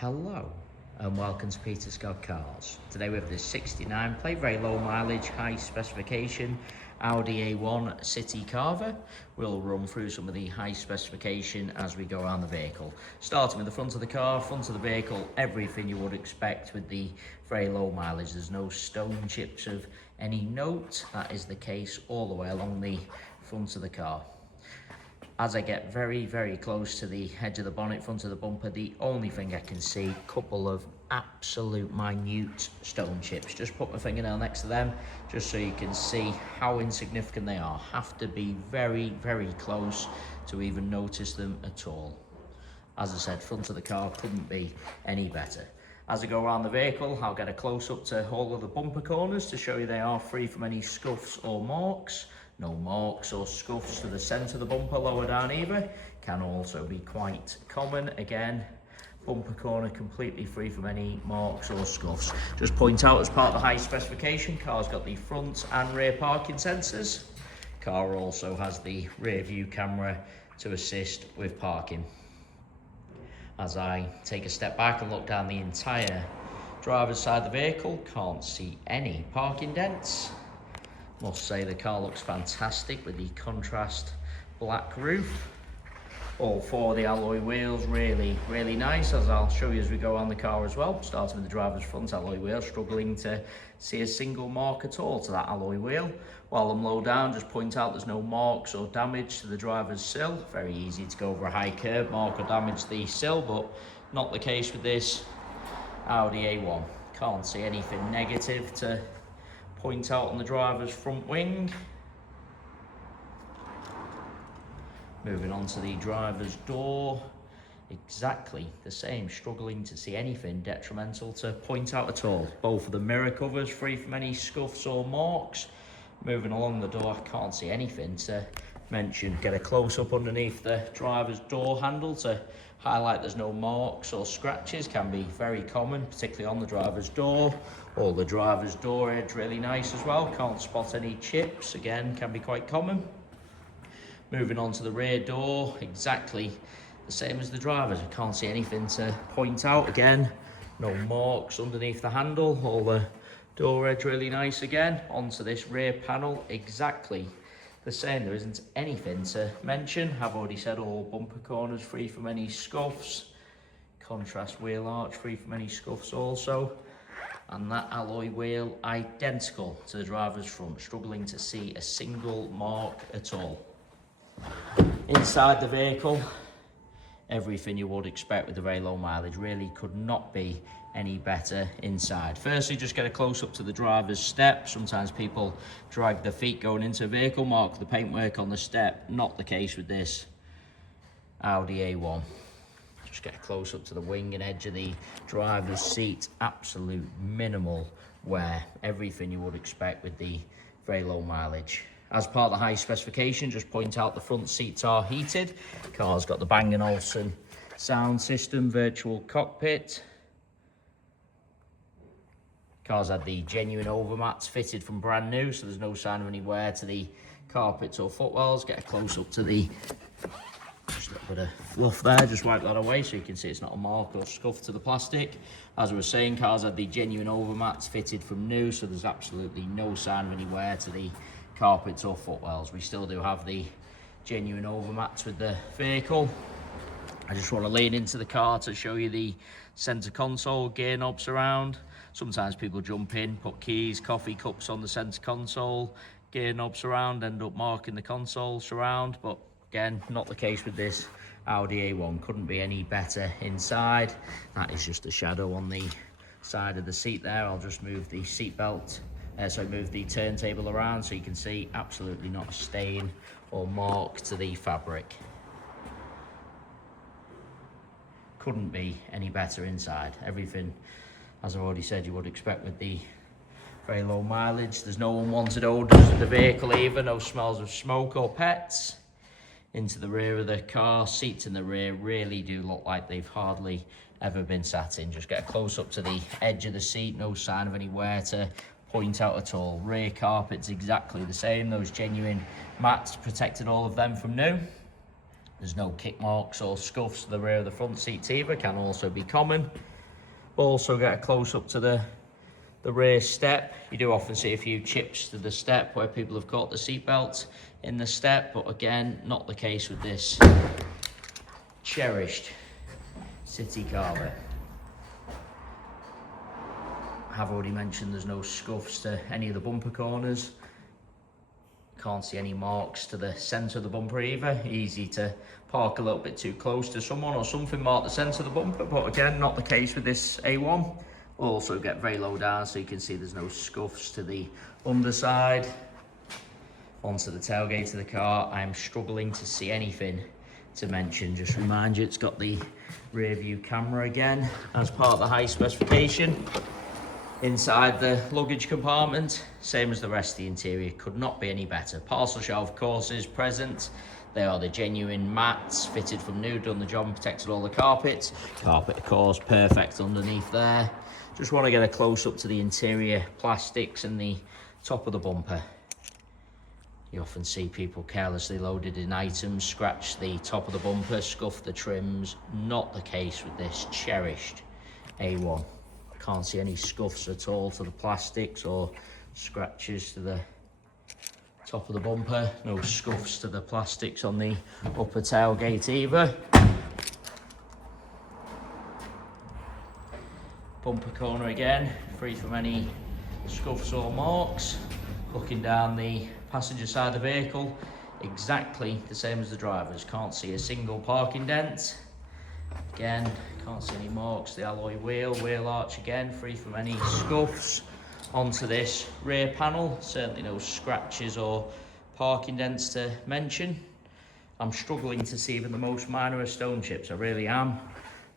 Hello and welcome to Peter Scott Cars. Today we have this 69 plate, very low mileage, high specification Audi A1 CityCarver. We'll run through some of the high specification as we go around the vehicle. Starting with the front of the car, front of the vehicle, everything you would expect with the very low mileage. There's no stone chips of any note. That is the case all the way along the front of the car. As I get very close to the edge of the bonnet, front of the bumper, the only thing I can see, couple of absolute minute stone chips. Just put my fingernail next to them, just so you can see how insignificant they are. Have to be very close to even notice them at all. As I said, front of the car couldn't be any better. As I go around the vehicle, I'll get a close-up to all of the bumper corners to show you they are free from any scuffs or marks. No marks or scuffs to the centre of the bumper, lower down either. Can also be quite common. Again, bumper corner completely free from any marks or scuffs. Just point out, as part of the high specification, car's got the front and rear parking sensors. Car also has the rear view camera to assist with parking. As I take a step back and look down the entire driver's side of the vehicle, can't see any parking dents. Must say the car looks fantastic with the contrast black roof. All four of the alloy wheels really nice, as I'll show you as we go around the car as well. Starting with the driver's front alloy wheel, struggling to see a single mark at all to that alloy wheel. While I'm low down, just point out there's no marks or damage to the driver's sill. Very easy to go over a high curb, mark or damage the sill, but not the case with this Audi A1. Can't see anything negative to point out on the driver's front wing. Moving on to the driver's door, exactly the same, struggling to see anything detrimental to point out at all. Both of the mirror covers free from any scuffs or marks. Moving along the door, I can't see anything to mention. Get a close-up underneath the driver's door handle to highlight there's no marks or scratches. Can be very common, particularly on the driver's door. All the driver's door edge really nice as well. Can't spot any chips, again, can be quite common. Moving on to the rear door, exactly the same as the driver's. I can't see anything to point out. Again, no marks underneath the handle. All the door edge really nice again. Onto this rear panel, exactly the same. There isn't anything to mention. I've already said all bumper corners free from any scuffs. Contrast wheel arch free from any scuffs also. And that alloy wheel identical to the driver's front. Struggling to see a single mark at all. Inside the vehicle, everything you would expect with the very low mileage. Really could not be any better inside. Firstly, just get a close-up to the driver's step. Sometimes people drag their feet going into a vehicle, mark the paintwork on the step. Not the case with this Audi A1. Just get a close-up to the wing and edge of the driver's seat. Absolute minimal wear. Everything you would expect with the very low mileage. As part of the high specification, just point out the front seats are heated. Car's got the Bang & Olufsen sound system, virtual cockpit. Car's had the genuine overmats fitted from brand new, so there's no sign of any wear to the carpets or footwells. Get a close-up to the, just a little bit of fluff there, just wipe that away so you can see it's not a mark or scuff to the plastic. As I was saying, car's had the genuine overmats fitted from new, so there's absolutely no sign of any wear to the carpets or footwells. We still do have the genuine overmats with the vehicle. I just want to lean into the car to show you the center console, gear knobs around. Sometimes people jump in, put keys, coffee cups on the center console, gear knobs around, end up marking the console surround, but again, not the case with this Audi A1. Couldn't be any better inside. That is just a shadow on the side of the seat there. I'll just move the seat belt, move the turntable around so you can see absolutely not a stain or mark to the fabric. Couldn't be any better inside. Everything, as I've already said, you would expect with the very low mileage. There's no unwanted odours in the vehicle either, no smells of smoke or pets. Into the rear of the car, seats in the rear really do look like they've hardly ever been sat in. Just get a close up to the edge of the seat, no sign of any wear to point out at all. Rear carpet's exactly the same, those genuine mats protected all of them from new. There's no kick marks or scuffs to the rear of the front seats either, can also be common. Also get a close up to the rear step. You do often see a few chips to the step where people have caught the seat belt in the step, but again, not the case with this cherished CityCarver. I have already mentioned there's no scuffs to any of the bumper corners. Can't see any marks to the centre of the bumper either. Easy to park a little bit too close to someone or something mark the centre of the bumper, but again, not the case with this A1. We'll also get very low down so you can see there's no scuffs to the underside. Onto the tailgate of the car, I'm struggling to see anything to mention. Just remind you, it's got the rear view camera again as part of the high specification. Inside the luggage compartment, same as the rest of the interior, could not be any better. Parcel shelf, of course, is present. They are the genuine mats, fitted from new, done the job and protected all the carpets. Carpet, of course, perfect underneath there. Just want to get a close up to the interior plastics and the top of the bumper. You often see people carelessly loaded in items, scratch the top of the bumper, scuff the trims. Not the case with this cherished A1. Can't see any scuffs at all to the plastics or scratches to the top of the bumper. No scuffs to the plastics on the upper tailgate either. Bumper corner again, free from any scuffs or marks. Looking down the passenger side of the vehicle, exactly the same as the driver's. Can't see a single parking dent. Again, can't see any marks. The alloy wheel arch again, free from any scuffs. Onto this rear panel, certainly no scratches or parking dents to mention. I'm struggling to see even the most minor of stone chips, I really am.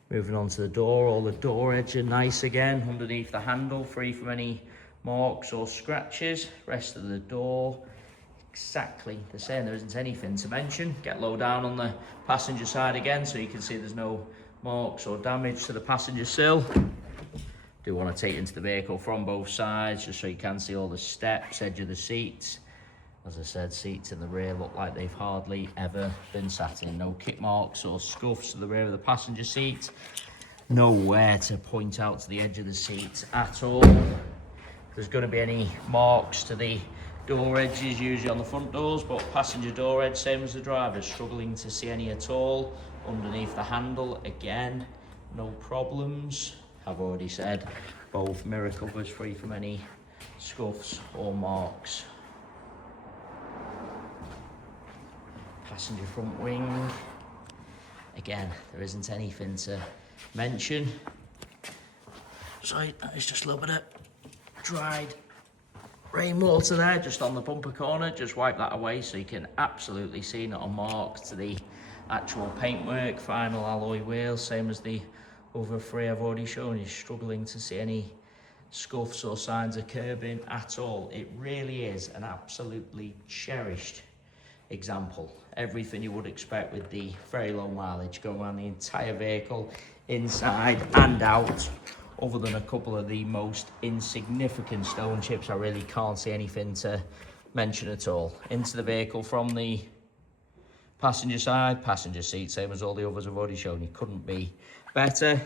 Moving on to the door, all the door edge are nice again. Underneath the handle, free from any marks or scratches. Rest of the door, exactly the same. There isn't anything to mention. Get low down on the passenger side again so you can see there's no marks or damage to the passenger sill. Do want to take it into the vehicle from both sides just so you can see all the steps, edge of the seats. As I said, seats in the rear look like they've hardly ever been sat in. No kick marks or scuffs to the rear of the passenger seat. Nowhere to point out to the edge of the seat at all. If there's going to be any marks to the door edges, usually on the front doors, but passenger door edge, same as the driver's, struggling to see any at all. Underneath the handle, again, no problems. I've already said both mirror covers free from any scuffs or marks. Passenger front wing, again, there isn't anything to mention. Sorry, that is just a little bit of dried rainwater there, just on the bumper corner. Just wipe that away so you can absolutely see not a mark to the actual paintwork. Final alloy wheel, same as the other three I've already shown you. Struggling to see any scuffs or signs of curbing at all. It really is an absolutely cherished example. Everything you would expect with the very low mileage going around the entire vehicle, inside and out. Other than a couple of the most insignificant stone chips, I really can't see anything to mention at all. Into the vehicle from the passenger side, passenger seat, same as all the others I've already shown you. Couldn't be better.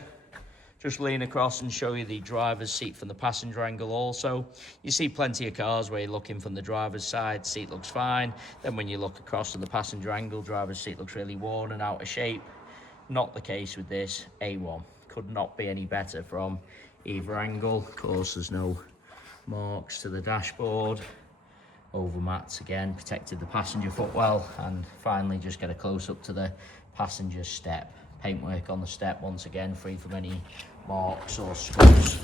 Just lean across and show you the driver's seat from the passenger angle also. You see plenty of cars where you're looking from the driver's side, seat looks fine. Then when you look across from the passenger angle, driver's seat looks really worn and out of shape. Not the case with this A1. Could not be any better from either angle. Of course, there's no marks to the dashboard. Over mats again, protected the passenger footwell. And finally, just get a close up to the passenger step. Paintwork on the step, once again, free from any marks or scuffs.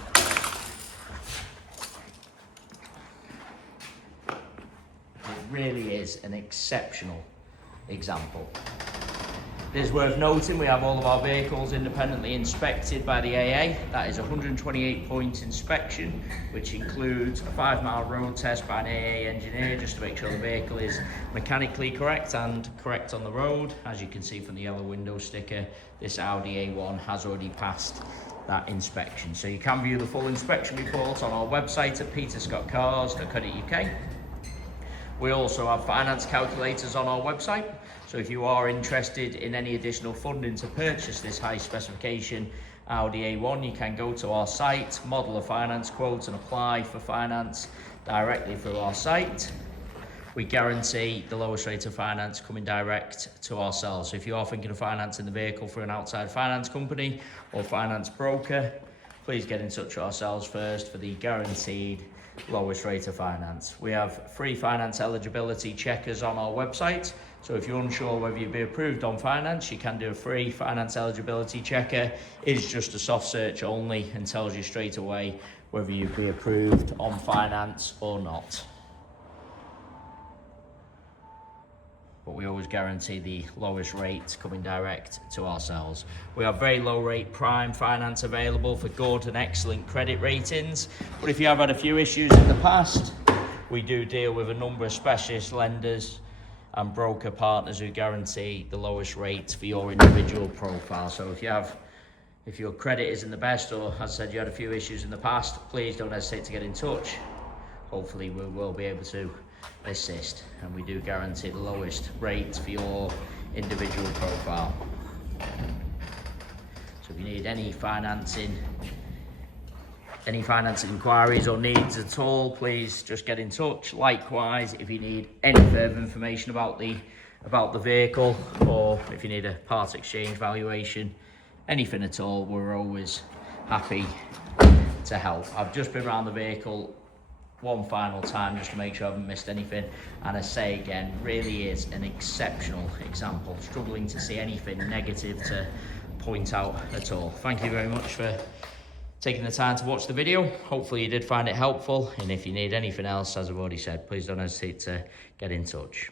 It really is an exceptional example. It is worth noting we have all of our vehicles independently inspected by the AA. That is a 128-point inspection, which includes a 5-mile road test by an AA engineer just to make sure the vehicle is mechanically correct and correct on the road. As you can see from the yellow window sticker, this Audi A1 has already passed that inspection. So you can view the full inspection report on our website at peterscottcars.co.uk. We also have finance calculators on our website, So if you are interested in any additional funding to purchase this high specification Audi A1, you can go to our site, model a finance quote and apply for finance directly through our site. We guarantee the lowest rate of finance coming direct to ourselves. So if you are thinking of financing the vehicle through an outside finance company or finance broker, please get in touch with ourselves first for the guaranteed lowest rate of finance. We have free finance eligibility checkers on our website. So if you're unsure whether you'll be approved on finance, you can do a free finance eligibility checker. It is just a soft search only and tells you straight away whether you'll be approved on finance or not. But we always guarantee the lowest rate coming direct to ourselves. We have very low rate prime finance available for good and excellent credit ratings. But if you have had a few issues in the past, we do deal with a number of specialist lenders and broker partners who guarantee the lowest rate for your individual profile. So if your credit isn't the best, or as I said, you had a few issues in the past, please don't hesitate to get in touch. Hopefully we will be able to assist, and we do guarantee the lowest rate for your individual profile. So if you need any financing inquiries or needs at all, please just get in touch. Likewise, if you need any further information about the vehicle, or if you need a part exchange valuation, anything at all, we're always happy to help. I've just been around the vehicle one final time just to make sure I haven't missed anything, and I say again, really is an exceptional example. Struggling to see anything negative to point out at all. Thank you very much for taking the time to watch the video. Hopefully you did find it helpful, and if you need anything else, as I've already said, please don't hesitate to get in touch.